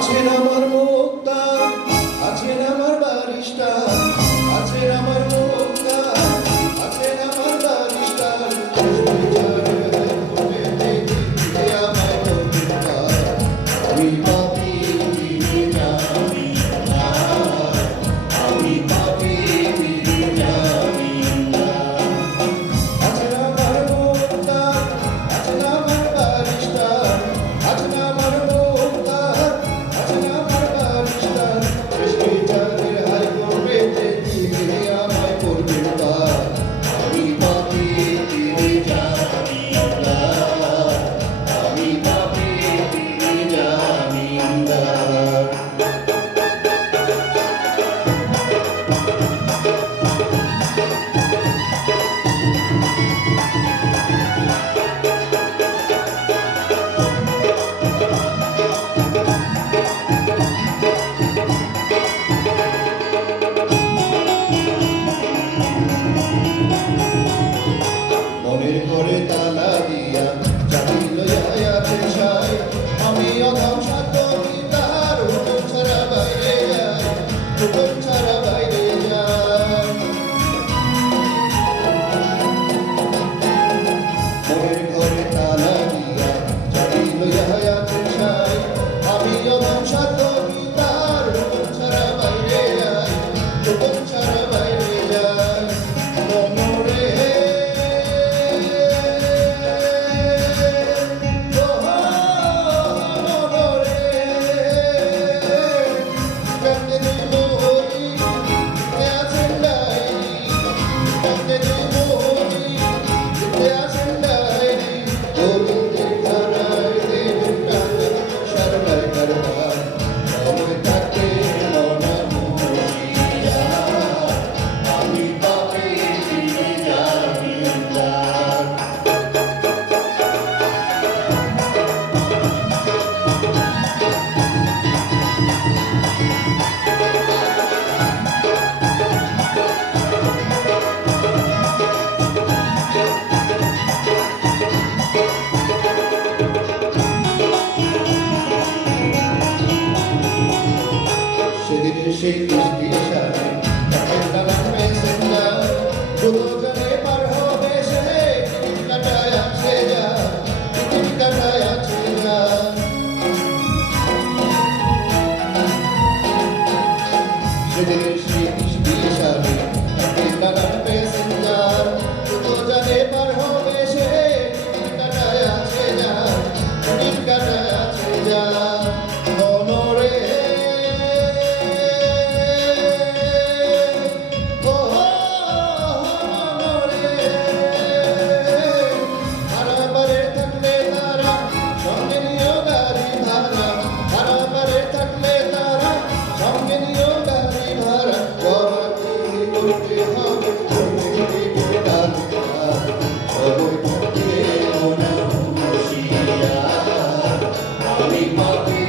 আছেন আমার মুক্তা, আছেন আমার বারিস্টার, আছেন আমার মুক্তা, আছেন আমার বারিস্টার। আমি পাপি, আমি পাপি, আছেন আমার মুক্তা, আছেন আমার বারিস্টার, আছেন আমার মুক্তা, আছেন আমার বারিস্টার। বিচারের হাইকোর্টে দিলে আমায় করবেন পার। আমি পাপি, তিনি জামিনদার, আমি পাপি, তিনি জামিনদার। মনের ঘরে তালা দিয়া চাবি লইয়া আছেন সাই। আমি অধম সাধ্য পিতার হুকুম ছাড়া বাইরে যাই, হুকুম ছাড়া বাইরে যাই। মনের ঘরে তালা দিয়া চাবি লইয়া আছেন সাই। আমি অধম সাধ্য পিতার হুকুম ছাড়া বাইরে যাই, হুকুম ছাড়া বাইরে যাই। মনোরে সেদিনের সেই বৃষ্টির সাথে তাদের নানান প্যাসেঞ্জার দুজনে পার হবে সে টিকিট কাটায় আছে যা, টিকিট কাটায় আছে যা। সেদিনের সেই বৃষ্টির সাথে তাদের নানান প্যাসেঞ্জার দুজনে পার হবে সে টিকিট কাটায় আছে যা, টিকিট কাটায় আছে যা। মনোরে আমি পাপি।